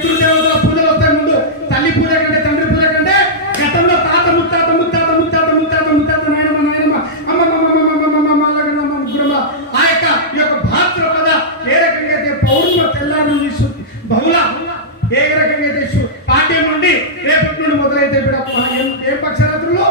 పితృదేవతల పూజలు వస్తాయి. ముందు తల్లి పూజ కంటే తండ్రి పూజ కంటే గతంలో తాత ముత్తాత ముత్తాత ముత్తాత ముత్తాత ముత్తాత నాయనమ్మ నాయనమ్మ అమ్మమ్మ ఆ యొక్క భాద్రపద ఏ రకంగా అయితే పౌర్ణిమ తెల్లారి బహుళ ఏ రకంగా అయితే పాఠ్యం నుండి రేపటి నుండి మొదలైతే ఏ పక్షరాత్రులు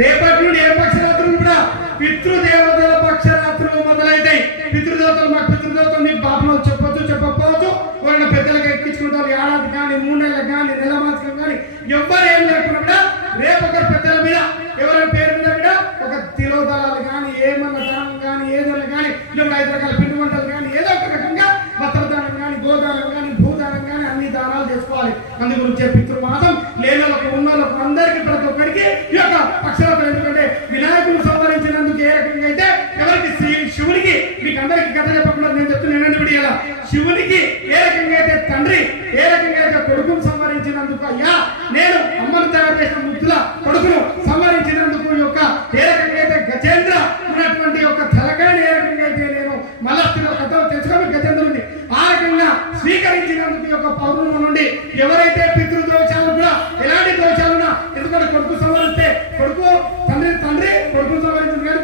రేపటి నుండి ఏ పక్షరాత్రులు కూడా పితృదేవతల పక్షరాత్రులు మొదలైతాయి. పితృదేవతలు మాకు పితృదేవతలు మీకు పాపలో చెప్పొచ్చు చెప్పకపోవచ్చు. వాళ్ళ పెద్దలకు ఎక్కించుకుంటారు. ఏడాది కానీ 3 నెలలకు కానీ నెల మాసం కానీ ఎవ్వరు ఏం లేకుండా కూడా రేపు ఒకరు పెద్దల మీద ఎవరి పేరు మీద కూడా ఒక తిరోధనాలు కానీ ఏమన్నా దానం కానీ ఏదైనా కానీ 5 రకాల పిండి వంటలు కానీ ఏదో ఒక రకంగా వస్త్రదానం కానీ గోదానం కానీ భూదానం కానీ అన్ని దానాలు చేసుకోవాలి. అందు గురించే పితృమాసం లేనోళ్ళకు ఉన్నోళ్ళకు అందరికీ ప్రతి ఒక్కరికి ఈ యొక్క పక్షరాత్రులు. ఎందుకంటే వినాయకుడు సంహరించినందుకు ఏ రకంగా అయితే ఎవరికి శివునికి మీకు అందరికీ కథ చెప్పకుండా నేను చెప్తున్నాను. విడియాల శివునికి ఏ రకంగా అయితే తండ్రి ఏ రకంగా అయితే కొడుకును సంహరించినందుకు అయ్యా నేను అమ్మను తయారు చేసిన ముద్దుల కొడుకును సంహరించినందుకు యొక్క ఏ రకంగా అయితే గజేంద్ర ఉన్నటువంటి యొక్క తలకాయని ఏ రకంగా అయితే నేను మళ్ళీ కథలు తెచ్చుకొని గజేంద్రుని ఆ రకంగా స్వీకరించినందుకు యొక్క పౌర్ణమి నుండి ఎవరైతే పితృదోషాలు కూడా ఎలాంటి దోషాలున్నా, ఎందుకంటే కొడుకు సంహరిస్తే కొడుకు తండ్రి కొడుకును సంహరించింది కానీ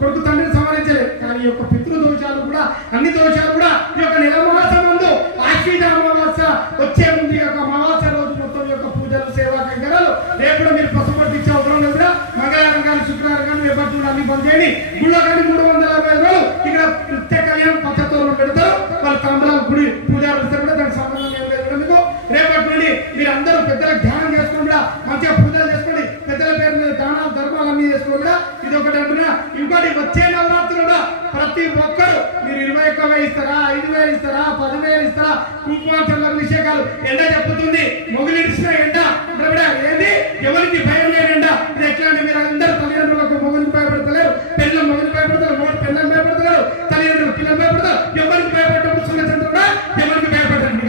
కొడుకు తండ్రిని సంహరించలేదు. కానీ ఈ యొక్క పితృదోషాలు కూడా అన్ని దోషాలు కూడా ఈ యొక్క నెలమాసం ముందు ఆశ్వీజ అమావాస్య వచ్చే ముందు యొక్క అమావాస్య రోజు మొత్తం యొక్క పూజలు సేవా కంకరాలు రేపు మీరు పసుపట్టు ఇచ్చే అవసరం లేదు. కూడా మంగళవారం కానీ శుక్రవారం కానీ రేపటి నుండి అన్ని బంద్ చేయండి. గుళ్ళో కానీ 350 రోజులు ఇక్కడ ప్రత్యేక పచ్చతోరణం పెడతారు. వాళ్ళ తాంబరాలు గుడి పూజారు ఇస్తే కూడా దానికి సంబంధం ఏం లేదు. ఎందుకు రేపటి నుండి మీరు అందరూ పెద్దలకు ధ్యానం చేసుకుని కూడా మంచిగా పూజలు చేసుకోండి. పెద్దల పేరు మీద దానాలు ధర్మాలు అన్ని చేసుకోండి. కూడా ఇది ఒకటి అంటున్నా. ఇంకోటి వచ్చే నవరాత్రులు ప్రతి ఒక్కరు మీరు 21,000 ఇస్తారా, 5,000 ఇస్తారా, 10,000 ఇస్తారా, కుంకుమార్చనల అభిషేకాలు ఎండ చెప్పుతుంది. మొగులిడిసిన ఎండ ఏంది ఎవరికి భయం లేని ఎండ. ఇది ఎట్లా అంటే మీరు అందరూ తల్లిదండ్రులకు మొగులికి భయపడతలేరు, పిల్లలు మొగులికి భయపడతారు, పిల్లలు భయపడతారు, తల్లిదండ్రులు పిల్లలు భయపడతారు. ఎవరికి భయపడటం సున్నచంద్రుడా ఎవరికి భయపడండి.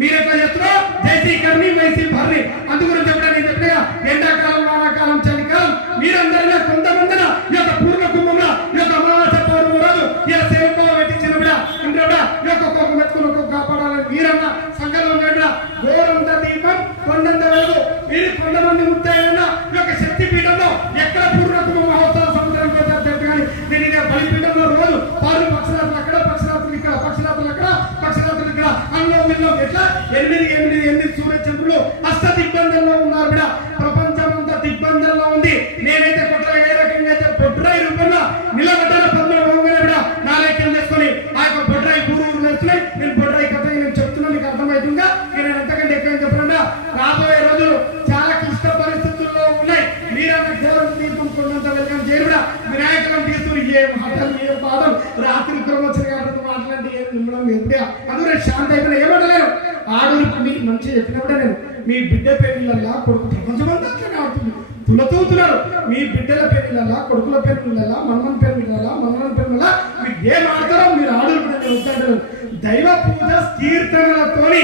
మీరు ఎట్లా చెప్తున్నారో జైసీ కర్ణి వైసీ భర్ని. అందుగురించి చెప్పడానికి చెప్పినగా ఎండాకాలం వానాకాలం చలికాలం మీరందరిలో కొంతమందిన ఈ యొక్క పూర్ణ కుంభంలో ఈ యొక్క అమావాస్య పౌర్ణమి రోజు ఇలా సేవలో పెట్టించిన కూడా ఇంట్లో కూడా ఈ యొక్క ఒక్కొక్క మెతుకులు ఒక్కొక్క కాపాడాలని మీరన్న సంఘంలో కూడా గోరంత దీపం కొండంత వెలుగు. మీరు కొంతమంది ముత్తైన ఈ యొక్క శక్తి పీఠంలో ఎక్కడ పూర్ణ కుంభ మహోత్సవ సముద్రం చెప్పి కానీ నేను ఇదే బలిపీఠంలో రోజు పాలు పక్షరాత్రులు అక్కడ పక్షరాత్రులు ఇక్కడ పక్షరాత్రులు అక్కడ పక్షరాత్రులు ఇక్కడ అన్నం మిల్లో ఎట్లా 8 సూర్యచంద్రులు అష్ట దిగ్బంధంలో ఉన్నారు కూడా. ప్రపంచం అంతా దిగ్బంధంలో ఉంది. నేనైతే కొట్రాయి ఏ రకంగా అయితే బొడ్రాయి రూపంలో నిలబడ్డాను 13 కూడా నా లెక్కలు చేసుకొని ఆ యొక్క బొడ్రాయి గురువులు వేస్తున్నాయి. నేను బొడ్రాయి కథ నేను చెప్తున్నాను, మీకు అర్థమవుతుందా? నేను ఎంతకంటే ఎక్కువ చెప్పకుండా రాబోయే రోజులు చాలా క్లిష్ట పరిస్థితుల్లో ఉన్నాయి. మీరన్న ఘోరం దీపం కొండంత వెల్కమ్ చేయరు కూడా వినాయకులను తీస్తూ ఏ మాటలు ఏ పాదం రాత్రి ప్రవచన గారితో మాట్లాడి ఏం నిమ్మడం ఎప్పుడే అందులో శాంతి అయిపోయినా ఏమంటలేరు. ఆడూరికి మీకు మంచిగా చెప్పినప్పుడే నేను మీ బిడ్డ పేర్లల్లా కొడుకు ప్రపంచమంతా అట్లనే ఆడుతుంది తులతూతున్నారు. మీ బిడ్డల పేర్లల్లా కొడుకుల పేర్లల్లా మనమన్ పేర్లల్లా మనమన్ పేర్లల్లా మీరు ఏం ఆడతారో మీరు ఆడూరు. దైవ పూజ కీర్తనలతోని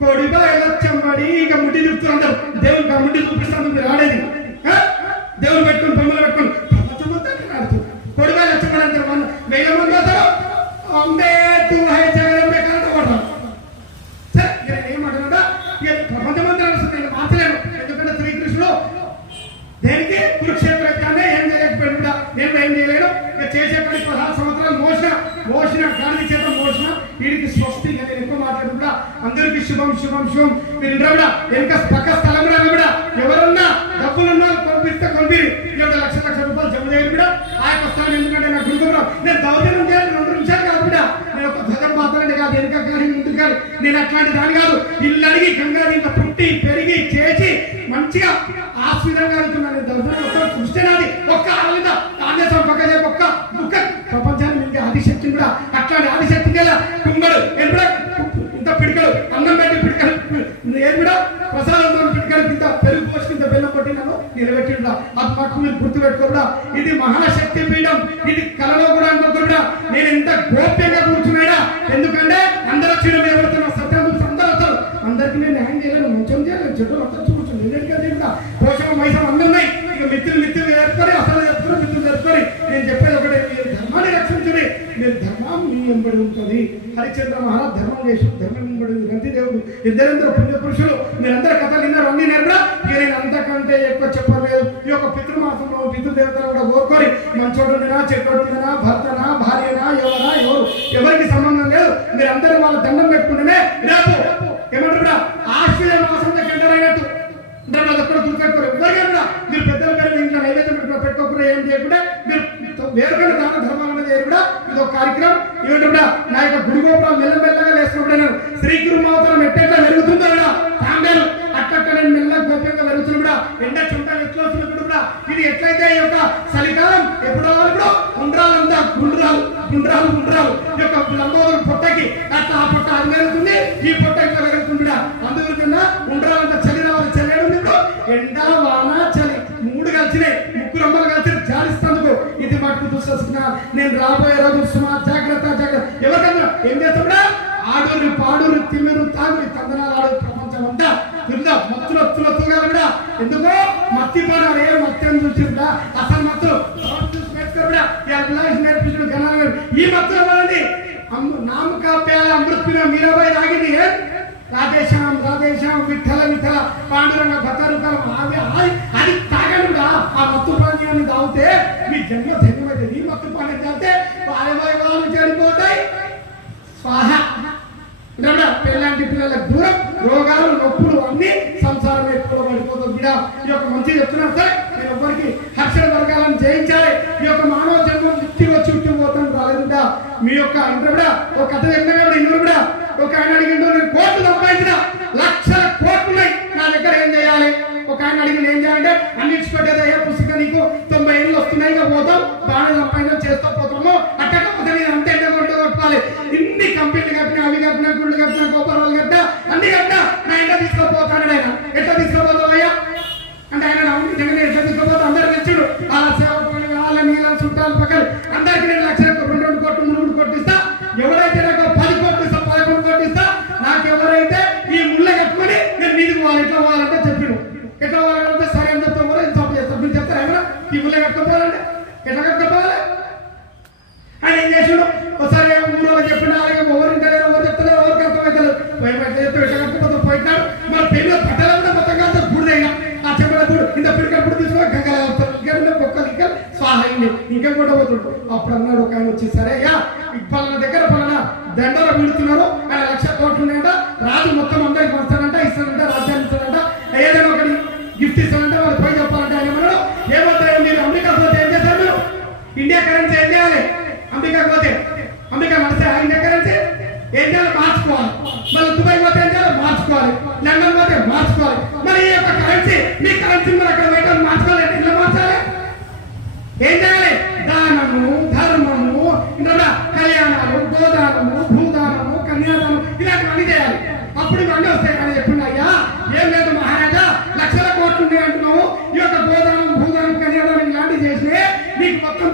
కొడిగా ఎలచ్చంబడి ఇక ముట్టి చూపుతున్నారు. దేవునికి ఆ ముట్టి చూపిస్తాను. మీరు ఆడేది దేవుడు పెట్టుకుని బొమ్మలు పెట్టుకుని ప్రపంచమంతా అట్లా ఆడుతుంది. కొడిగా ఎలచ్చంబడి అంటారు. 1000 మంది అవుతారు. అంబే తూ హై జగదంబే కాంటపడతారు. సరే ఏమంటున్నా ప్రపంచమంతా నడుస్తుంది. నేను మార్చలేను. ఎందుకంటే శ్రీకృష్ణుడు దేనికి కురుక్షేత్రాన్ని ఏం చేయలేకపోయాడు కూడా. నేను ఏం చేయలేను. చేసే పని 16 సంవత్సరాలు మోసిన గాంధీ చేత మోసిన వీడికి స్వస్తి. నేను ఎక్కువ మాట్లాడు కూడా అందరికీ శుభం శుభం శుభం. మీరు ఇంట్లో కూడా వెనుక పక్క స్థలం కూడా ఎవరన్నా డబ్బులున్నా కొనిపిస్తే కొనిపిరి 7 లక్షల రూపాయలు జమ చేయాలి కూడా ఆ యొక్క స్థలం. ఎందుకంటే నా గురుకులం నేను దౌర్జన్యం చేయాలి 2 నిమిషాలు కాదు కూడా. నేను ఒక ధ్వజం మాత్రమే కాదు, వెనుక కానీ ముందు కానీ నేను అట్లాంటి దాని కాదు. ఇల్లు అడిగి గంగా దీంట్లో పుట్టి పెరిగి చేసి మంచిగా ఆస్విధంగా అడుగుతున్నాను. దౌర్జన్యం సృష్టి నాది ఒక్క ఆవిడ ఆదేశం పక్క ఒక్క బుక్క ప్రపంచాన్ని మీకు ఆదిశక్తిని కూడా అట్లాంటి ఆదిశక్తి కదా. కుంగడు ఎప్పుడు ఇంత పిడికలు అన్నం పెట్టి పిడికలు ఏది కూడా ప్రసాదంతో పిడికలు ఇంత పెరుగు పోసి ఇంత బెల్లం కొట్టినాను నిలబెట్టిండా. అది మాకు మీరు గుర్తు పెట్టుకోకుండా ఇది మహాశక్తి పీఠం. ఇది కళలో కూడా అనుకోకుండా నేను ఎంత గోప్యంగా కూర్చున్నాడా. ఎందుకంటే అందరూ వచ్చిన మీద పడుతున్నా సత్యం అందరూ వస్తారు. అందరికీ నేను న్యాయం చేయలేను, మంచం చేయలేను, చెట్లు అంతా కూర్చుని ఎందుకంటే పోషణ వయసం అందరున్నాయి. ఇక మిత్రులు ఏర్పడి అసలు చెప్తున్నారు మిత్రులు ఏర్పడి నేను చెప్పేది ఒకటే, మీరు ధర్మాన్ని రక్షించుని ఎంబడి ఉంటుంది. హరిశ్చంద్ర మహారాజ్ ధర్మం చేసి ధర్మం ఎంబడి గంతిదేవుడు ఇద్దరెందరో పుణ్య పురుషులు. మీరందరూ కథలు విన్నారు, అన్ని నేర్పడా. ఇక నేను అంతకంటే ఎక్కువ చెప్పలేదు. ఈ యొక్క పితృమాసంలో పితృదేవతలు కూడా కోరుకొని మంచోడునా చెడ్డోడునా భర్తనా భార్యనా ఎవరికి సంబంధం లేదు. మీరందరూ వాళ్ళ దండం పెట్టుకుంటేనే రేపు ఏమంటారు ఆశ్వయ మాసంలో ఎంటర్ అయినట్టు అదొక్కడ గుర్తుపెట్టుకోరు. ఎవరికైనా మీరు పెద్దల పేరు ఇంట్లో నైవేద్యం పెట్టుకోకుండా ఏం చేయకుండా మీరు వేరుకైన దాన ధర్మాలను చేయకుండా ఇది ఒక కార్యక్రమం. ఏమిటా నా యొక్క గుడి గోపురాలు మెల్లమెల్లగా లేస్తున్నప్పుడు శ్రీగురుమావతరం ఎట్టెట్లా పెరుగుతుందో తాంబేలు అట్ట నేను మెల్లగా గోప్యంగా పెరుగుతున్నా కూడా ఎండ చుంటాలు ఎట్లా వస్తున్నప్పుడు కూడా ఇది ఎట్లయితే ఈ యొక్క చలికాలం ఎప్పుడు ఇప్పుడు గుండ్రాలంతా గుండ్రాలు గుండ్రాలు గుండ్రాలు ఈ యొక్క లంబోదరం పొట్టకి అట్లా ఆ పొట్ట అది పెరుగుతుంది, ఈ పొట్ట ఇట్లా పెరుగుతుంది. అందువల్ల గుండ్రాలంతా చలి రావాలి. చలి ఇప్పుడు ఎండ వాన చలి మూడు కలిసినాయి, ముగ్గురు అమ్మలు కలిసి జాలిస్తాను. ఇది మటుకు చూసేస్తున్నా నేను రాబోయే రోజు జాగ్రత్త జాగ్రత్త. ఎవరికన్నా ఏం చేస్తాడా ఆడూరు పాడూరు తిమ్మిరు తాగురు తందనాలు ఆడు ప్రపంచం అంతా తిరుగుదా మత్తులు అత్తులు తూగలడా. ఎందుకో మత్తి పాడారు ఏ మత్తి అని చూసిందా అసలు మత్తులు నేర్పించిన గణాలు ఈ మత్తులు ఎవరండి నామకాప్యాల అమృత్పిన మీరాబాయి రాగింది. రాధేశ్యాం రాధేశ్యాం విఠల విఠల పాండురంగ భతరుకలం అది తాగనుడా. ఆ మత్తు పానీయాన్ని తాగితే మీ జన్మ ధన్యమైతే. ఈ మత్తు పానీయం తాగితే వాయువాయువాలు చెడిపోతాయి. స్వాహ పిల్లాంటి పిల్లలకు దూరం రోగాలు నొప్పులు అన్ని సంసారం ఎక్కువ పడిపోతుంది. బిడ్డ ఈ యొక్క మంచి చెప్తున్నారు సార్. నేను ఎవరికి హర్షణ వర్గాలను జయించాలి. ఈ యొక్క మానవ జన్మం చుట్టిగా చుట్టూ పోతాను రాలేదుంటా. మీ యొక్క అంటే కూడా ఒక కథ చెప్పినా కూడా ఇల్లు కూడా ఒక ఆయన అడిగిండు నేను కోట్లు సంపాదించిన లక్షల కోట్లు ఉన్నాయి నా దగ్గర ఏం చేయాలి. ఒక ఆయన అడిగింది ఏం చేయాలంటే అన్నించి పెట్టేదయ్యా పుస్తకం నీకు 90 ఏళ్ళు వస్తున్నాయి ఇక పోతాం బాగా సంపాదన చేస్తూ పోతాము అట్టకపోతే నేను అంతే కొట్టాలి. ఇన్ని కంపెనీలు కట్టినా అవి కట్టినా గుళ్ళు కట్టినా గోపురాలు కట్టినా అన్ని కట్టినా నా ఇంట తీసుకుపోతాడు. ఆయన ఎట్లా తీసుకుపోతావు అయ్యా అంటే ఆయన ఎట్లా తీసుకుపోతా అందరు తెచ్చుడు ఆ సేవకులు వాళ్ళ నీళ్ళ చుట్టాలు పక్కన అందరికి నేను లక్షలకు 2 కోట్లు 3 కోట్లు ఇస్తా. ఎవరైతే నాకు 10 కోట్లు ఇస్తా 11 కోట్లు ఇస్తా. నాకు ఎవరైతే ఈ ముళ్ళ కట్టుకొని నేను మీదికి వాళ్ళు ఎట్లా పోవాలంటే చెప్పిడు. ఎట్లా పోవాలంటే సరే అని చెప్తా కూడా తప్పు చేస్తాను. మీరు చెప్తారా ఎవరా ఈ ముళ్ళ కట్టుకోవాలంటే ఎట్లా కట్టుకోవాలి. ఆయన ఏం చేసాడు ఒకసారి ఊళ్ళో చెప్పిన అలాగే ఎవరింటలేరు ఎవరు చెప్తలేరు ఎవరికి అర్థమవుతలేదు. ఎట్లా కట్టుకోవద్దు పోయినాడు. మన పెళ్ళి పట్టలు కూడా మొత్తం కాదు గుడిదైనా ఆ చెప్పిన గుడి ఇంత పిడికప్పుడు తీసుకుని గంగల బొక్కలు ఇంకా స్వాహ ఇంకా కూడా పోతుంటాడు. అప్పుడు అన్నాడు ఒక ఆయన వచ్చి సరే అయ్యా పలానా దగ్గర పలానా దండలు పెడుతున్నారు ఆయన 1,00,000 కోట్లు ఉన్నాయంట. రాజు మొత్తం అందరికి పంచానంట ఇస్తానంట రాజ్యాన్ని ఇస్తానంట ఏదైనా ఒకటి గిఫ్ట్ ఇస్తానంటే వాళ్ళు పోయి చెప్పాలంటే ఆయన ఏమన్నాడు ఏమవుతాయి మీరు అమెరికా పోతే ఏం చేస్తారు మీరు ఇండియా కరెన్సీ ఏం చేయాలి. అమెరికా పోతే అమెరికా నడిస్తే ఇండియా కరెన్సీ ఏం చేయాలి మార్చుకోవాలి. మళ్ళీ దుబాయ్ పోతే ఏం చేయాలి మార్చుకోవాలి. లండన్ పోతే మార్చుకోవాలి. మరి ఈ యొక్క కరెన్సీ మీ కరెన్సీ మరి అక్కడ పెట్టాలి మార్చుకోవాలి. ఇట్లా మార్చాలి ఏం చేయాలి దానము ధర్మము కళ్యాణాలు గోదానము భూదానము కన్యాదానం ఇలాంటివన్నీ చేయాలి. అప్పుడు ఇవన్నీ వస్తాయి. కానీ చెప్పింది అయ్యా ఏం లేదు మహారాజా లక్షల కోట్లు ఉన్నాయి అంటున్నావు. ఈ యొక్క గోదానం భూదానం కన్యాదానం ఇలాంటివి చేసినే నీకు మొత్తం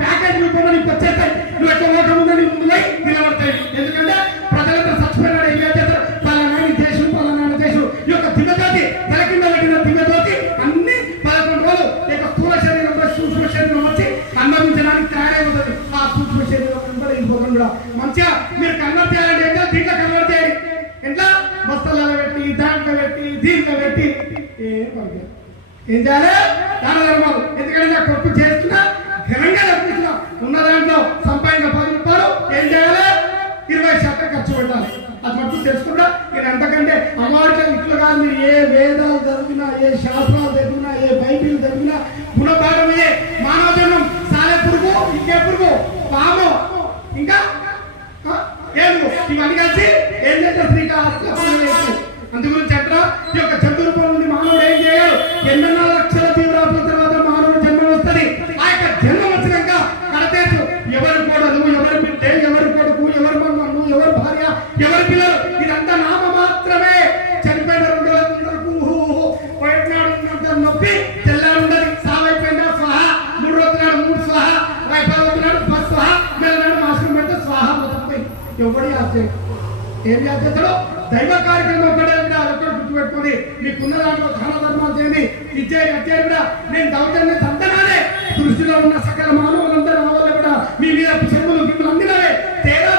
ప్యాకేజ్ రూపంలో నీకు వచ్చేస్తాయి. నువ్వు ఎట్లా ఓట ముందు నీ ముందు నిలబడతాయి. ఎందుకంటే ప్రజలంతా చచ్చిపోయినాడు ఏం చేస్తారు పలానా దేశం పలానా దేశం ఈ యొక్క దివ్యజ్యోతి తల కింద పెట్టిన దివ్యజ్యోతి అన్ని 11 రోజులు ఈ యొక్క స్థూల శరీరంలో సూక్ష్మ శరీరం వచ్చి అనుభవించడానికి తయారైపోతుంది. ఆ సూక్ష్మ శరీరం ఇంకొకరు కూడా మంచిగా మీరు కన్వర్ట్ చేయాలంటే ఏంటో దీంట్లో కన్వర్ట్ చేయాలి. ఎట్లా బస్తలలో పెట్టి దాంట్లో పెట్టి దీంట్లో పెట్టి ఏం చేయాలి దాన ధర్మాలు. ఎందుకంటే నాకు కొట్టు చేస్తున్నా ఘనంగా తప్పిస్తున్నా ఉన్న దాంట్లో సంపాదించిన 10 రూపాయలు ఏం చేయాలి 20% ఖర్చు పెట్టాలి. అది మట్టు తెలుసుకుంటా. నేను ఎంతకంటే అమ్మవారికి ఇట్లు కాదు మీరు ఏ వేదాలు చదివినా ఏ శాస్త్రాలు చదివినా ఏ బైబిల్ చదివినా గుణపాఠమే మానవ జన్మం సాలె పురుగు ఇంకే పురుగు పాము ఇంకా ఏనుగు ఇవన్నీ కలిసి ఏం చేస్తారు శ్రీకాళహస్తి. అందు గురించి అంటారా ఈ యొక్క జంతు రూపం నుండి మానవుడు ఏం చేయాలి ఎన్నెన్నో లక్షల తీవ్రాల తర్వాత మానవుడు జన్మ వస్తుంది. ఆ యొక్క జన్మ వచ్చినాక కడతేసు ఎవరి కోడలు ఎవరి బిడ్డ ఎవరి కొడుకు ఎవరి మమ్మల్ని ఎవరి భార్య ఎవరి పిల్లలు ఇదంతా నామ మాత్రమే. చనిపోయిన 2 రోజులకు పోయినాడు నొప్పి తెల్లారు ఉండదు. సావైపోయిందా స్వాహ 3 రోజులు నాడు 3 స్వాహ రైపాడు నాడు 10 స్వాహ నెలనాడు మాసం పెడితే స్వాహ మొత్తం ఎవడి ఆశ్చర్యం ఏం చేస్తాడో దైవ కార్యక్రమం ఒకటే అదొక్కటి గుర్తుపెట్టుకుని మీకున్న దాంట్లో దాన ధర్మాలు చేయండి. ఇచ్చేది అచ్చేది కూడా నేను దౌర్జన్య సంతనాలే దృష్టిలో ఉన్న సకల మానవులంతా రావాలి కూడా మీ మీద చెరువులు గిమ్మలు అందినవే తేడా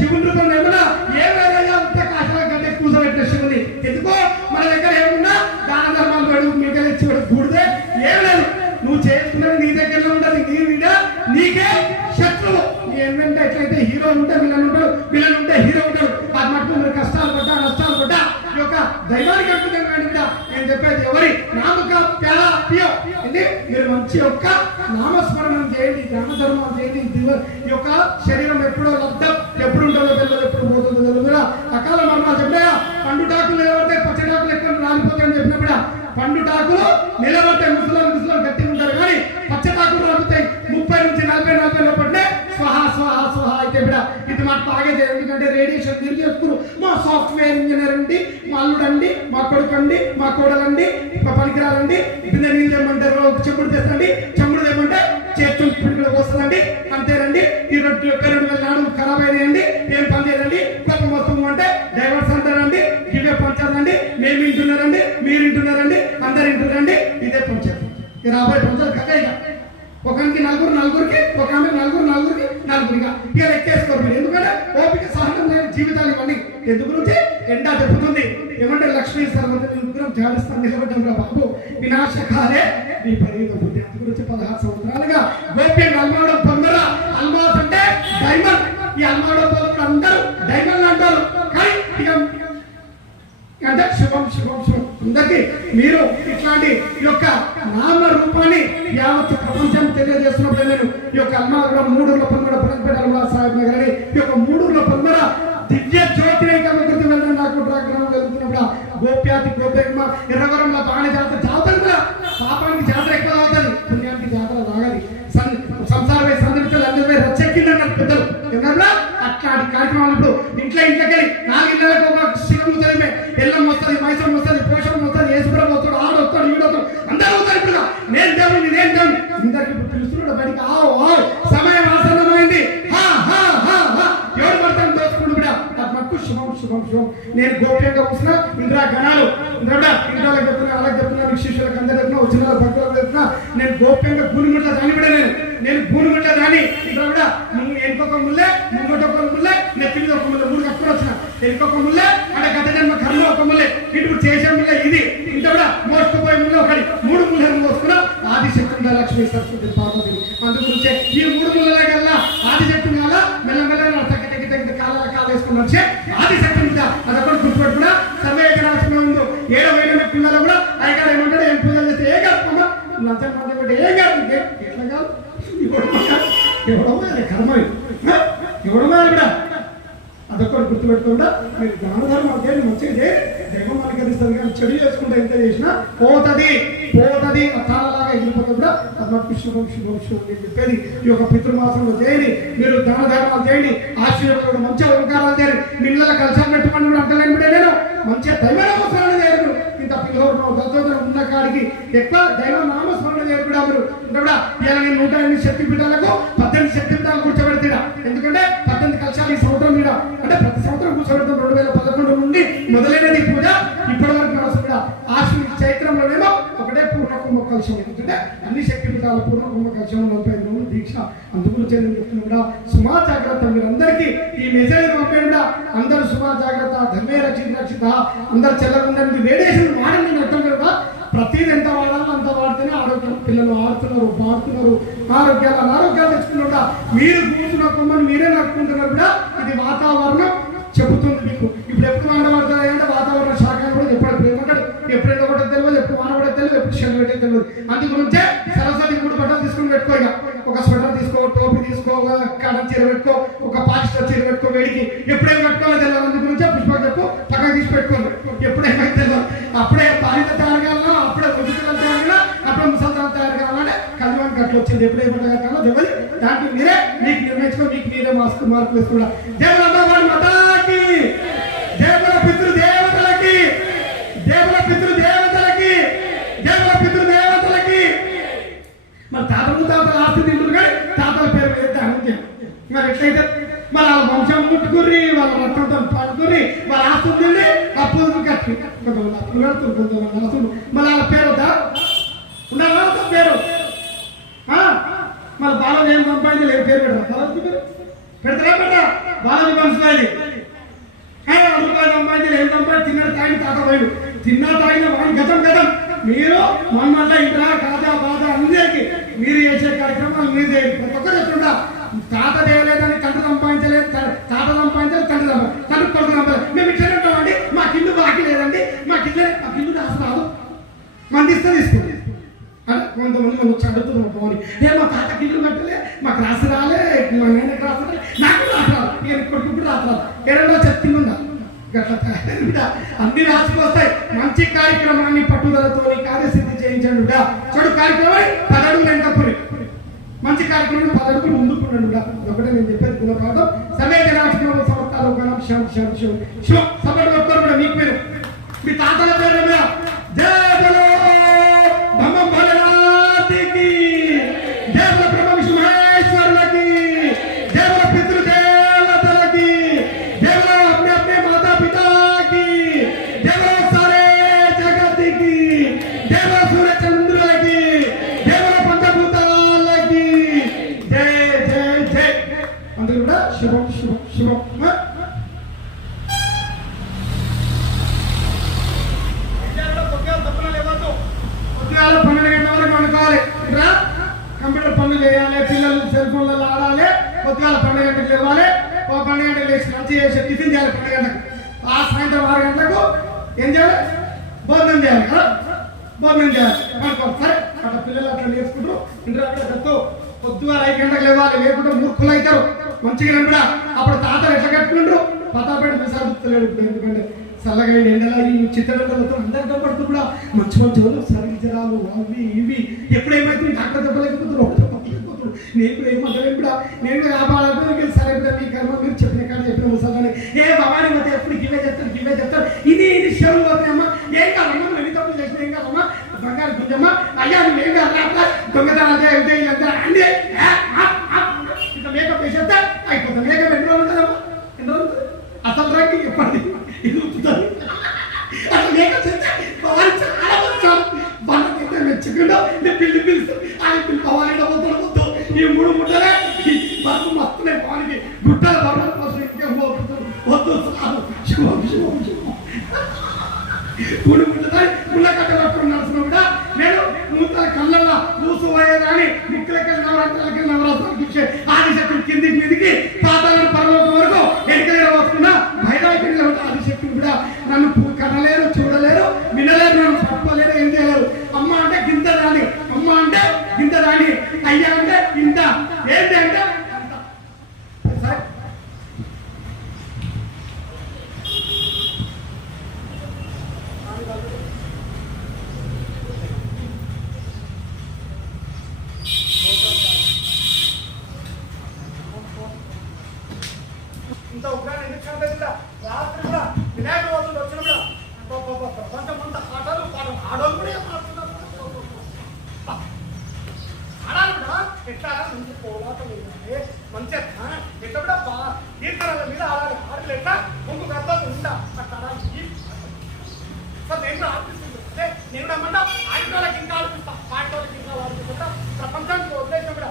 శివుని రూపంలో ఏమన్నా ఏమైనా అంత కాశల గడ్డ కూర్చోబెట్టిన శివుని ఎందుకో మన దగ్గర ఏమున్నా దాన ధర్మాలు పెడు మీకు ఇచ్చి కూడితే ఏం లేదు. నువ్వు చేసుకున్నది నీ దగ్గరలో ఉండదు, నీ మీద నీకే శత్రువు. ఏంటంటే ఎట్లయితే హీరో ఉంటే విలన్ ఉంటాడు, విలన్ ఉంటే హీరో ఉంటాడు. అది మటుకు మీరు కష్టాలు పడ్డా నష్టాలు పడ్డా ఈ యొక్క దైవానికి అద్భుతంగా నేను చెప్పేది ఎవరి నామక ప్యాలా పియో ఇది మీరు మంచి యొక్క నామస్మరణం చేయండి, ధర్మధర్మం చేయండి. ఈ యొక్క శరీరం ఎప్పుడో లబ్ధం ఎప్పుడు ఉంటుందో తెలియదు, ఎప్పుడు పోతుందో తెలియదు. అకాల మరణాలు చెప్పాయా పండుటాకులు నిలబడితే పచ్చటాకులు ఎక్కడ రాలిపోతాయని చెప్పినప్పుడు పండుటాకులు నిలబడితే ముసలు గట్టిగా ఉంటారు, కానీ పచ్చటాకులు రాలుతాయి 30 నుంచి 40 లోపలనే స్వహా స్వహా స్వహా అయితే బిడ ఇది మాకు తాగేది. ఎందుకంటే రేడియేషన్ మీరు చేస్తున్నారు. మా సాఫ్ట్వేర్ ఇంజనీర్ అండి, మా అల్లుడండి, మా కొడుకు అండి, మా కోడలండి, మా పనికిరాలండి, బిందె నీళ్ళు తెమ్మంటారు, చెప్పుడు తెస్తండి, చెప్పుడు తెమ్మంటే చేతులు పిల్లలు వస్తుందండి, అంతేనండి. ఈ 2 నాడు ఖరాబ్ అయినాయండి, ఏం పని చేయదండి, కోపం వస్తుంది అంటే డైవర్స్ అంటారండి, ఇవే పంచాలండి, మేము వింటున్నారండి, మీరు వింటున్నారండి, అందరు వింటున్నారండి, ఇదే పంచారు. ఈ రాబోయే పంచాలు కథ ఒకరికి నలుగురికి ఒక ఆమె నలుగురిగా ఇక లెక్కేసుకోరు మీరు. ఎందుకంటే ఓపిక సహనం లేని జీవితాలు ఇవన్నీ ఎందుకు నుంచి ఎండా చెప్పుతుంది. ఏమంటే లక్ష్మీ సర్వతి విగ్రహం జాడిస్తాను నిలబడ్డం రా బాబు వినాశకాలే నీ పరిగణ బుద్ధి. అందు గురించి 16 సంవత్సరాలుగా గోప్యం అల్మాడం పొందరా. అల్మాస్ అంటే డైమండ్. ఈ అల్మాడం పొందడం అందరూ డైమండ్ అంటారు, కానీ ఇక అంటే శుభం అందరికీ మీరు ఇట్లాంటి ఈ యొక్క నామ రూపాన్ని యావత్ ప్రపంచం తెలియజేస్తున్నప్పుడు నేను ఈ యొక్క అల్మాగూడ 3 పన్నెండు అల్మా సాహెబ్ నగర్ అని ఈ యొక్క 3 పొందర దివ్య జ్యోతిరేకృతి వెళ్ళిన నాకు గ్రామం వెళ్తున్నప్పుడు గోప్యమ్మ ఎర్రవరంలో బాణి జాతర పాపానికి జాతర ఎక్కువ అవుతుంది, పుణ్యానికి జాతర తాగాలి. సంసార వై సందర్భాలు అందరి రచ్చెక్కిందన్నారు పెద్దలు. ఏమన్నా అట్లాంటి కార్యక్రమాలు ఇప్పుడు ఇంట్లోకి 4 ఇళ్ళకి ఒక శివం చదివే ఎల్లం వస్తుంది, మైసూరం వస్తుంది, పోషణం వస్తుంది, యేసుప్రభు వస్తాడు, ఆడు వస్తాడు, ఈడు వస్తాడు, అందరూ వస్తారు. ఇప్పుడు నేను దేవుడిని అందరికి ఇప్పుడు పిలుస్తున్నాడు బయటికి. ఆవు సమయం ఆసన్నమైంది. ఎవరు పడతాను దోచుకుంటు బిడ్డ మట్టు శుభం. నేను గోప్యంగా కూర్చున్నా ఇంద్రా గణాలు ఇంద్రాలకు చెప్తున్నా, అలాగే చెప్తున్నా, శిష్యులకు అందరూ చెప్తున్నా, వచ్చిన భక్తులకు చెప్తున్నా. నేను గోప్యంగా భూమిగుంట్ల దాని బిడ్డ నేను భూమిగుంట్ల దాని ఇంద్ర బిడ్డ ఇంకొక ముల్లే ముంగొక ముల్లే నెత్తిమీద ఒక ముల్లె 3 కట్టుకుని వచ్చిన. ఇంకొక ముల్లె అంటే గత జన్మ కర్మ ఒక ముల్లె, ఇటు చేసే ముల్లె ఇది. ఇంత కూడా మోసుకుపోయే ముల్లె ఒకటి. 3 ముల్లెలు మోసుకున్నా ఆదిశక్తి లక్ష్మీ సరస్వతి పార్వతి. అందుగురించే ఈ 3 ముల్లెల కల్లా ఆదిశక్తి కాల మెల్లమెల్ల తగ్గి కాలు వేసుకుని వచ్చే ఆదిశక్తి మీద అదొకటి గుర్తుపెట్టుకున్నా. సర్వేకరాశంలో ఉందో 7 పిల్లలు కూడా అయ్యగారు ఏమంటాడు, ఏం పూజలు చేస్తే ఏ కాదు లంచం పంటే ఏం కాదు ఎట్లా కాదు ఎవడో కర్మ ఎవడో కూడా అదొక్కటి గుర్తుపెట్టుకుండా మీరు దానధర్మం అంటే మంచిగా దైవం అలంకరిస్తుంది, కానీ చెడు చేసుకుంటే ఎంత చేసినా పోతుంది తాళలాగా వెళ్ళిపోతుంది కూడా. అది శుభం అని చెప్పేది ఈ యొక్క పితృమాసంలో చేయండి. మీరు దాన ధర్మాలు చేయండి, ఆశీర్వాదాలు మంచిగా అలంకారాలు చేయండి. మిల్లల కలిసాలు పెట్టుకుని కూడా అంటలేని బిడ్డ నేను మంచిగా దైవనామస్మరణ చేయరు. ఇంత పిల్లలు దత్తోదరం ఉన్న కాడికి ఎక్కువ దైవ నామస్మరణ చేయరు కూడా. మీరు కూడా ఇలా నేను 108 శక్తి పీఠాలకు 18 శక్తి పీఠాలు కూర్చోబెడతా. ఎందుకంటే 18 కలశాలు ఈ సంవత్సరం మీద అంటే ప్రతి సంవత్సరం కూర్చోబెడతాం. 2011 నుండి మొదలైనది పూజ ఇప్పటి వరకు నడుస్తుంది. ఆశ్వీ చైత్రంలోనేమో ఒకటే పూర్ణకుంభ కలశం. ఎందుకంటే అన్ని శక్తి పీఠాల పూర్ణకుంభ కలశం 45 రోజులు దీక్ష. అందుకు చెప్తున్నా సుమా జాగ్రత్త. మీరందరికీ ఈ మెసేజ్ పంపేయండి. అందరూ సుమా జాగ్రత్త, ధర్మే రక్షిత, అందరు చెల్లకుండా రేడియేషన్ వాడండి. అర్థం కదా, ప్రతిదీ ఎంత వాడాలో అంత వాడితేనే ఆరోగ్యం. పిల్లలు ఆడుతున్నారు, పాడుతున్నారు, అనారోగ్యాలు తెచ్చుకున్నా. మీరు కూర్చున్న కొమ్మని మీరే నడుపుకుంటున్నారు కూడా. ఇది వాతావరణం చెబుతుంది మీకు. ఇప్పుడు ఎప్పుడు వాన పడుతుంది అంటే వాతావరణ శాఖ కూడా ఎప్పుడు ఏమంటాడు, ఎప్పుడైనా కూడా తెలియదు, ఎప్పుడు వాన కూడా తెలియదు, ఎప్పుడు షెల్ పెట్టే తెలియదు. అందుగురించే సరస్వతి 3 బట్టలు తీసుకుని పెట్టుకో. ఇక ఒక స్వెటర్ తీసుకో, టోపీ తీసుకో, కడం చీర పెట్టుకో, ఒక పాలిస్టర్ చీర పెట్టుకో. వేడికి ఎప్పుడేం కట్టుకోవాలో తెలియదు. అందుగురించే పుష్ప చెప్పు పక్కన తీసి పెట్టుకోండి. ఎప్పుడేమైతే తెలియదు అప్పుడే పాలిత తయారు కావాలన్నా, అప్పుడే ఉచితలు తయారు కావాలా, అప్పుడే ముసల్తాలు తయారు కావాలంటే కల్వాన్ కట్లు వచ్చింది. ఎప్పుడేమంటే కావాలో తెలియదు. దాంట్లో మీరే మీకు నిర్ణయించుకో, మీకు మీరే మార్కులు వేసుకున్నా. దేవుడు మతాకి, దేవుల పితృదేవతలకి, మరి తాతల ఆస్తి తింటారు, కానీ తాతల పేరు మీద దానం. మరి ఎట్లయితే మరి వాళ్ళ వంశం ముట్టుకుర్రి, వాళ్ళ రక్తంతో పండుకుర్రి, వాళ్ళ ఆస్తులు తిండి అప్పులు కట్టి కొంతమంది అప్పులు కడుతున్నారు, కొంతమంది ఆస్తులు. మళ్ళీ వాళ్ళ పేరు ఉండాలి పేరు. మరి బాలాజీ ఏం పంపాయింది లేదు పేరు పెడతారు. బాలాజీ పేరు పెడతారా? బాలాజీ వంశ రూపాయలు సంపాదించాలి. ఏం సంపాదించి తిన్న తాగి తాత పోయాడు. తిన్న తాగిన వాడి గతం గతం. మీరు మమ్మల్ని ఇంట్రా కాదా బాధ అందరికీ మీరు చేసే కార్యక్రమాలు మీరు చేయండి. ప్రతి ఒక్కరు చెప్తుంటా తాత చేయలేదని తండ్రి సంపాదించలేదు, తాత సంపాదించాలి తండ్రి తండ్రి కొడుకు సంపాదించాలి. మేము ఇట్లా ఉంటామండి. మాకు ఇల్లు బాకీ లేదండి, మాకు ఇల్లు రాసి రాదు, మంది ఇస్తే తీసుకోండి. కొంతమంది వచ్చి అడుగుతున్నాం పోనీ మా తాతకి ఇల్లు కట్టలే, మాకు రాసి రాలే, మా నేనకి రాసి రాలే, నాకు రాసి రాదు, నేను కొడుకు రాసి రాదు. ఏడో చెప్తుందా గట్లా అన్ని రాసిపోస్తాయి. మంచి కార్యక్రమాన్ని పట్టుదలతో కార్యసిద్ధి చేయించండి. చెడు కార్యక్రమాన్ని 10 అడుగులు వెనకప్పుడు, మంచి కార్యక్రమాన్ని 10 అడుగులు ముందుకున్నాడు. ఒకటే నేను చెప్పేది గుణపాఠం. సమయ జనాశనం సమర్థాలు గణం శివం శివం శివం శివం సభలు ఒక్కరు కూడా మీకు పేరు మీ తాతల పేరు మీద జయ బలో బ్రహ్మం భగవానికి, జయ బల బ్రహ్మ విష్ణు మహేశ్వరులకి, జయ బల పితృదేవతలకి, జయ బల అప్నే అప్నే మాతా పితాకి, జయ బల సారే జగత్కి, జయ బల సూర్య చంద్రులకి, జయ బల పంచభూతాలకి, జయ జయ జయ. అందరూ కూడా శుభం శుభం శుభం. పొద్దుగాల 12 గంటల వరకు అనుకోవాలి. కంప్యూటర్ పనులు చేయాలి, పిల్లలు సెల్ ఫోన్లలో ఆడాలి. పొద్దుగాల 12 గంటలకు ఇవ్వాలి. 12 గంటలకు లేచి మంచి చేసి టిఫిన్ చేయాలి. 12 గంటలకు ఆ సాయంత్రం 6 గంటలకు ఏం చేయాలి? భోజనం చేయాలి కదా, భోజనం చేయాలి అనుకోవాలి. సరే అట్లా పిల్లలు అట్లా నేర్చుకుంటారు. ఇంటర్ పొద్దుగాల 5 గంటలకు ఇవ్వాలి, లేకుంటే మూర్ఖులు అవుతారు. మంచిగా కూడా అప్పుడు తాతలు ఎట్లా కట్టుకుంటారు? పతాపేట విసారిస్తలేడు. ఎందుకంటే చల్లగా ఎండలా ఈ చిత్రలతో అందరితో పడుతూ కూడా మంచి మంచి వాళ్ళు సరిజరాలు అవి ఇవి ఎప్పుడేమైతే డాక్టర్ చెప్పలేకపోతున్నారు, ఒకటి చెప్పలేకపోతున్నారు. నేను కూడా ఏమంటలేను కూడా, నేను కూడా కాపాడాలి. సరే కూడా మీ కర్మ మీరు చెప్పిన కాడ చెప్పిన వస్తాను. ఏ భవానీ మధ్య ఎప్పుడు గివే చెప్తారు ఇది షేర్లు అవుతాయమ్మా. ఏం కాదమ్మా, నువ్వు ఎన్ని తప్పులు చేసిన ఏం కాదమ్మా, బంగారు గుంజమ్మా, అయ్యా నువ్వు ఏం కాదు అట్లా దొంగతనాలు అండి ఇట్లా మేకప్ వేసేస్తే అయిపోతుంది. మేకప్ ఎన్ని రోజులు ఉంటుందమ్మా, ఎన్ని రోజులు అసలు రండి చెప్పండి. ఇది ఉంటుంది అట్లా మేకప్ చేస్తే భవానీ చాలా వచ్చారు. బండ మెచ్చుకుంటా పిల్లి పిలుస్తాను. ఆయన పిల్లి భవానీ వద్దు ఈ 3 ముట్టలే బస్సు మస్తున్నాయి. భవానికి గుట్టల బర్రెల కోసం ఇంకేం పోతుంది వద్దు చాలు. శుభం శుభం శుభం. 3 ముట్టతాయి. ముళ్ళ కట్ట పట్టుకుని నడుస్తున్నాం కూడా. నేను నూతన కళ్ళల్లో కూసుపోయేదాన్ని ముక్కులకి నవరాత్రులకి నవరాత్రులకి ఇచ్చే ఆదిశక్తులు కిందికి మీదికి పాతాలను పర్వతం వరకు ఎన్నికలు వస్తున్నా భైరాకిలో ఉన్న ఆదిశక్తులు కూడా నన్ను కనలేరు, చూడలేరు, వినలేరు, నన్ను పట్టుకోలేరు, ఏం చేయలేరు. అమ్మ అంటే గింత రాని, అమ్మ అంటే గింత రాని, అయ్యా అంటే ఇంత, ఏంటి అంటే ఇంత ఉగ్రాన్ని ఎందుకు కనబడిందా? రాత్రి కూడా వినాయక రోజులు వచ్చిన కూడా ప్రపంచం అంతా పాటలు ఆడోళ్ళు కూడా ఏం ఆడుతున్నారు. ఆడాలి కూడా ఎట్లా మంచి పోలాటం మంచిగా ఎట్లా కూడా కీర్తనల మీద ఆడాలి. ఆడలు ఎట్లా ముందు కడతాను ఉంటా అట్లా ఆడాలి. సార్ నేను కూడా ఆడిపిస్తుంది, నేను కూడా అమ్మంటా ఆడిటోళ్ళకి ఇంకా ఆడిపిస్తా, పాటోళ్ళకి ఇంకా ఆడిపిస్తా. ప్రపంచానికి ఉద్దేశం కూడా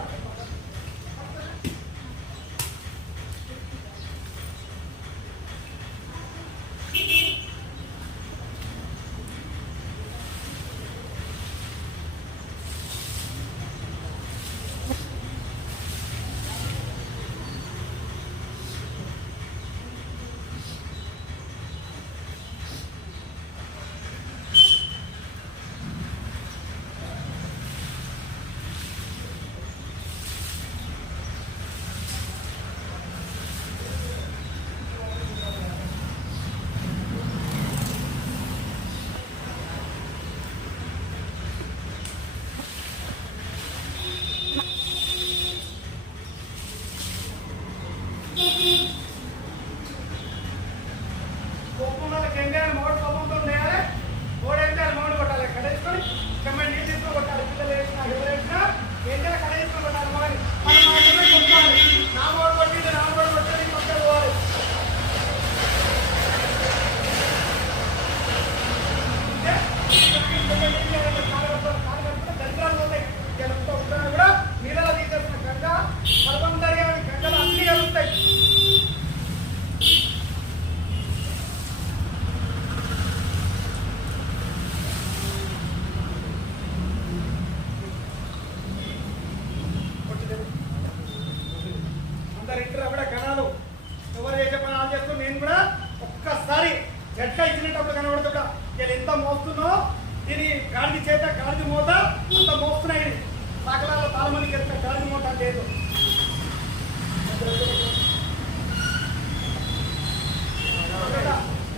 ఎంత మోస్తున్నావు దీని గాడిది చేత గాడిది మూత అంత మోస్తున్నాయి సకలాల తాళమనికి ఎంత గాడిది మూత లేదు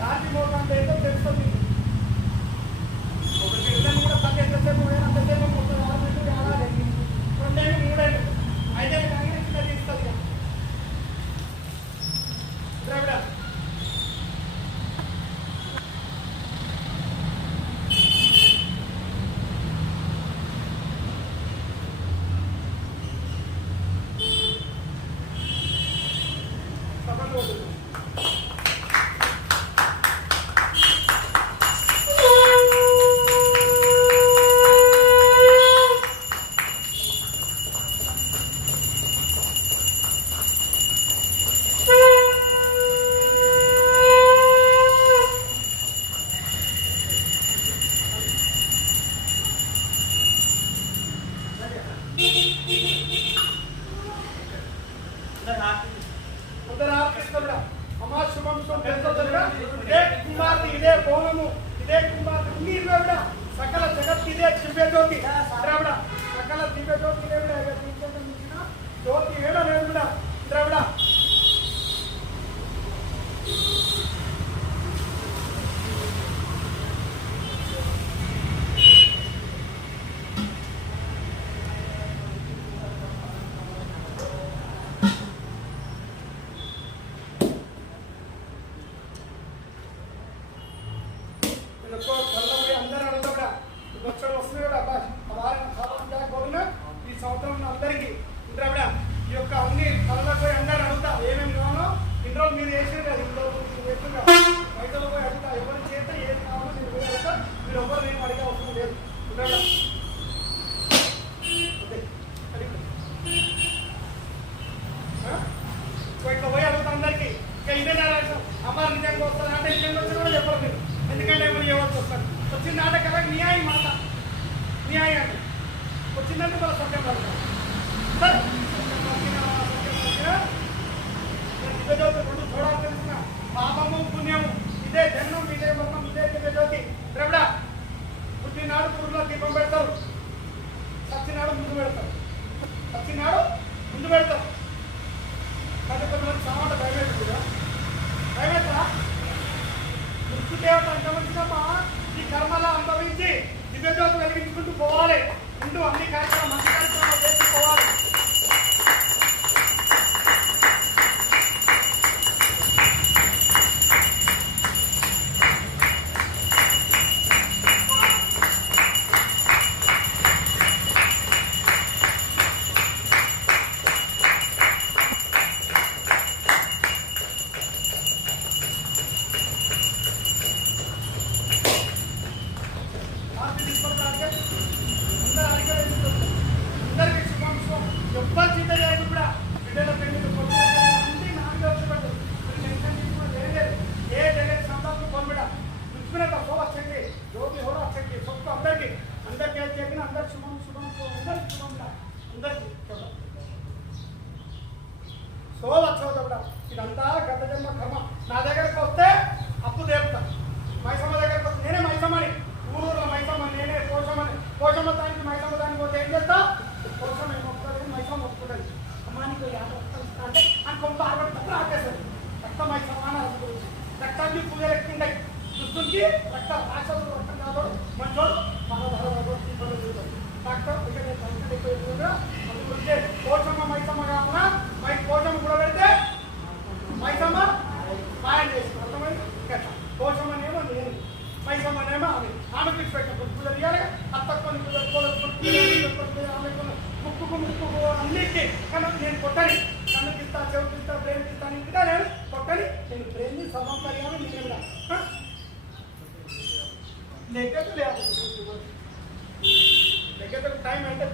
గాడిది మూత అంటే ఏదో తెలుస్తుంది ఒక పిల్లలు కూడా తగ్గ ఎంతసేపు అంతసేపు 36 గంటలు ఆడాలి 2 ఏళ్ళు 3 ఏళ్ళు 5 ఏళ్ళు కానీ ఇంకా తీస్తుంది ద్రవిడ ఇదే భవనము ఇదే కుమార్తె నీరుడ సకల జగత్ ఇదే దివ్య జ్యోతి ద్రవిడ సకల దివ్య జ్యోతి జ్యోతి వేడ రేవుడ ద్రవిడ అందరూ అడుగుతా వచ్చాడు వస్తున్నాయి కూడా ఈ సంవత్సరం అందరికీ ఇంద్రావిడ ఈ యొక్క అన్ని కళ్ళకు పోయి అందరూ అడుగుతా ఏమేమి కావాలో ఇన్ని రోజులు మీరు వేసేది కదా ఇన్ని రోజులు మీరు వేసుకున్నా రైతులు పోయి అడుగుతా ఎవరి చేత ఏది కావాలో మీరు పోయి అడుగుతా మీరు ఎవరు నేను అడిగే అవసరం లేదు ఇంద్రావిడ ఇట్లా పోయి అడుగుతా అందరికీ ఇక ఇదే అమ్మారు నిజంగా వస్తారు అంటే నిజంగా వచ్చి కూడా చెప్పరు మీరు ఎందుకంటే ఏమని ఇవ్వచ్చు వస్తారు వచ్చిన నాటకాలకు న్యాయం మాట న్యాయాన్ని వచ్చిందంటే మన సత్యం పడతాం సార్ దివ్యజ్యోతి 2 చూడాలి తెలిసిన పాపము పుణ్యము ఇదే జన్మం ఇదే మరణం ఇదే దివ్యజ్యోతి ద్రవిడ పుట్టినాడు పురుగులో దీపం పెడతారు సచ్చినాడు ముందు పెడతారు ముందు పెడతారు కానీ కొంతమంది సామాన్లు భయమవుతుంది భయమవుతా మృత్యుదేవత అంతమందినమ్మా ఈ కర్మలా అనుభవించి దివ్యజ్యోతి వెలిగించుకుంటూ పోవాలి ముందు అన్ని కార్యక్రమాలు మంచి కార్యక్రమాలు చేసుకోవాలి ఇదంతా గత జన్మ కర్మ నా దగ్గరకు వస్తే అప్పు తీరుతా మైసమ్మ దగ్గరకు వస్తే నేనే మైసమ్మని ఊరూరులో మైసమ్మ నేనే పోషమ్మ దానికి మైసమ్మ దానికి పోతే ఏం చేస్తా పోషమ్మ ఏమొస్తుంది మైసమ్మ వస్తుంది అమ్మానికి అంటే అని కొంత ఆడబడి తప్ప ఆపేస్తుంది రక్త మైసమ్మ అని అనుకోవచ్చు రక్తాన్ని పూజలు ఎక్కుంటాయి దుస్తుకి రక్త రాక్షసులు రక్తం కాదు మంచోడు మన ధర డాక్టర్ అందుకుంటే పోషమ్మ మైసమ్మ కాకుండా పోషమ్మ కూడా పెడితే మైసమ్మ మాయం చేసి అర్థమైంది పోషమ్మనేమో నేను మైసమ్మనేమో ఆమె తీసి పెట్టిన పూజలు తీయాలి అత్తకొని ఆమెకు ముక్కుకు అన్నిటికీ కనుక నేను కొట్టని కన్నుకి ఇస్తా చెవుకి ఇస్తా బ్రెయిన్ ఇస్తాను ఇంకా నేను కొట్టని నేను బ్రెయిన్ సమంతర్యాన్ని నేను లేకపోతే లేకపోతే టైం అంటే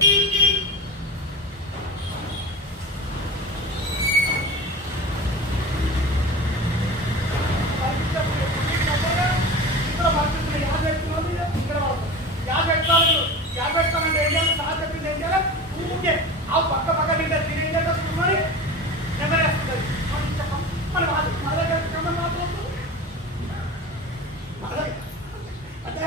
యాభై ఏం చేయాలి సార్ చెప్పింది ఏం చేయాలి ఊరికే ఆ పక్క తింటే తినేం చేస్తారు మరి నెమ్మరేస్తుంది మన దగ్గర మాత్రం అంటే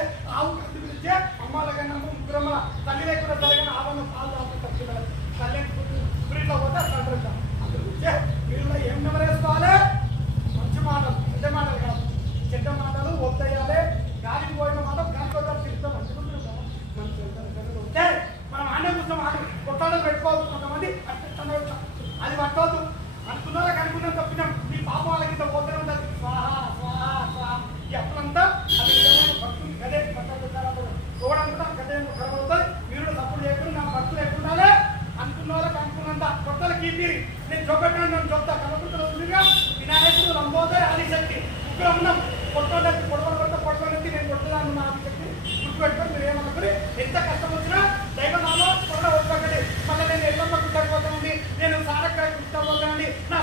ఉన్నాం. కొట్టుకోవడానికి పొడవడానికి నేను కొట్టుదాను నా చెప్పి గుర్తుపెట్టుకొని మీరు ఏమనుకుని ఎంత కష్టం వచ్చినా దైవం నాలో త్వరగా ఓడిపోకండి. మళ్ళీ నేను ఎల్లమ్మ గుట్టకపోతానండి, నేను సారక్క గుట్టకపోతానండి, నా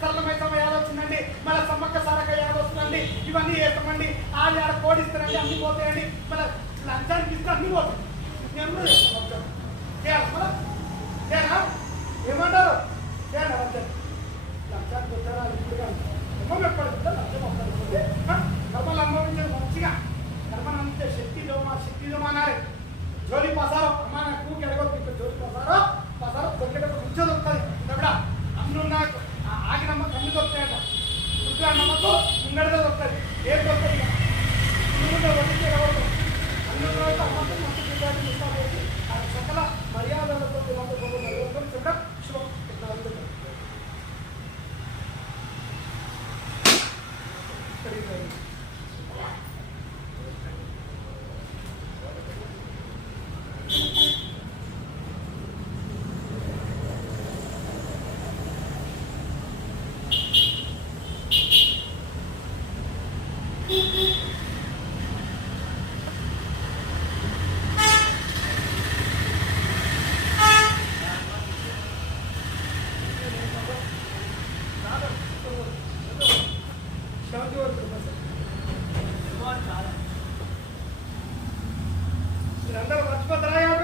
సరళమైన యాద్ వచ్చిందండి, మళ్ళీ సమ్మక్క సారక్క యాద్ వస్తుందండి, ఇవన్నీ చేస్తామండి. ఆడ కోడిస్తానండి, అన్ని పోతాయండి. మళ్ళీ లంచానికి ఇస్తే అన్ని పోతాయి. నేను చేయాలి మళ్ళీ చేయాలా ఏమంటారు చేయాలి లంచానికి. లంచానికి వచ్చారా ఇప్పుడు ఎమ్మం ఎప్పుడు లంచం వస్తుంది. కర్మలు అనుభవించేది మంచిగా కర్మను అంతే శక్తిలో అనాలి. జోలి పసారో అమ్మ నాకు కెడగొచ్చు జోలి పసారో దొరికేటప్పుడు మంచిగా దొరుకుతుంది. ఇప్పుడు అన్ను నాకు ఆగినమ్మ కన్ను దొరుకుతాయట, పుట్టుగా నమ్మకు ముంగడితో దొరుకుతుంది. ఏం దొరుకుతుంది ముందు వడ్డీ ఎడగొచ్చు అన్ను అమ్మకు మంచి చేసి సకల మర్యాదలతో చూడడం శుభం. మీరందరూ మర్చిపోతారా? యాద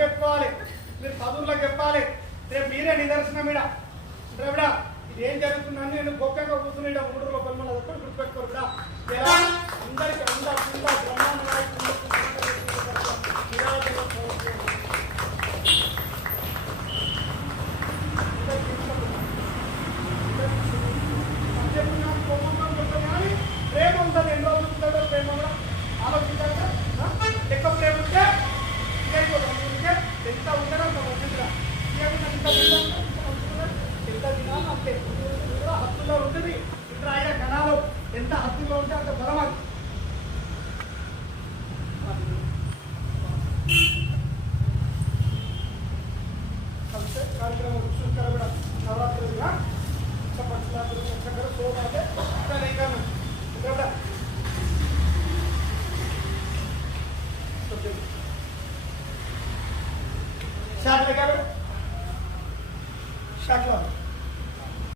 పెట్టుకోవాలి. మీరు చదువులో చెప్పాలి. రేపు మీరే నిదర్శనం. ఇక్కడ ఇది ఏం జరుగుతుందని నేను గొప్పగా కూర్చుని 3 రూపాయలు మళ్ళీ ఒక్కరు గుర్తుపెట్టుకోరు. అందరికీ ప్రేమ ఉంటుంది. ఎన్ని రోజులు ఉంటుందో ప్రేమ కూడా ఆలోచించాలి. ఎక్కువ ప్రేమ ఉంటే ఎంత ఉండడం అంత మంచిదిగా ఎంత దినాలు అంతే కూడా హత్తులో ఉంటుంది. ఇక్కడ అయ్యే గణాలు ఎంత హత్తులో ఉంటే అంత బలం. అది కార్యక్రమం చూసుకుంటారు కూడా నవరాత్రులుగా సోమాతే ఇక్కడ షాట్ లెక్క షాట్లో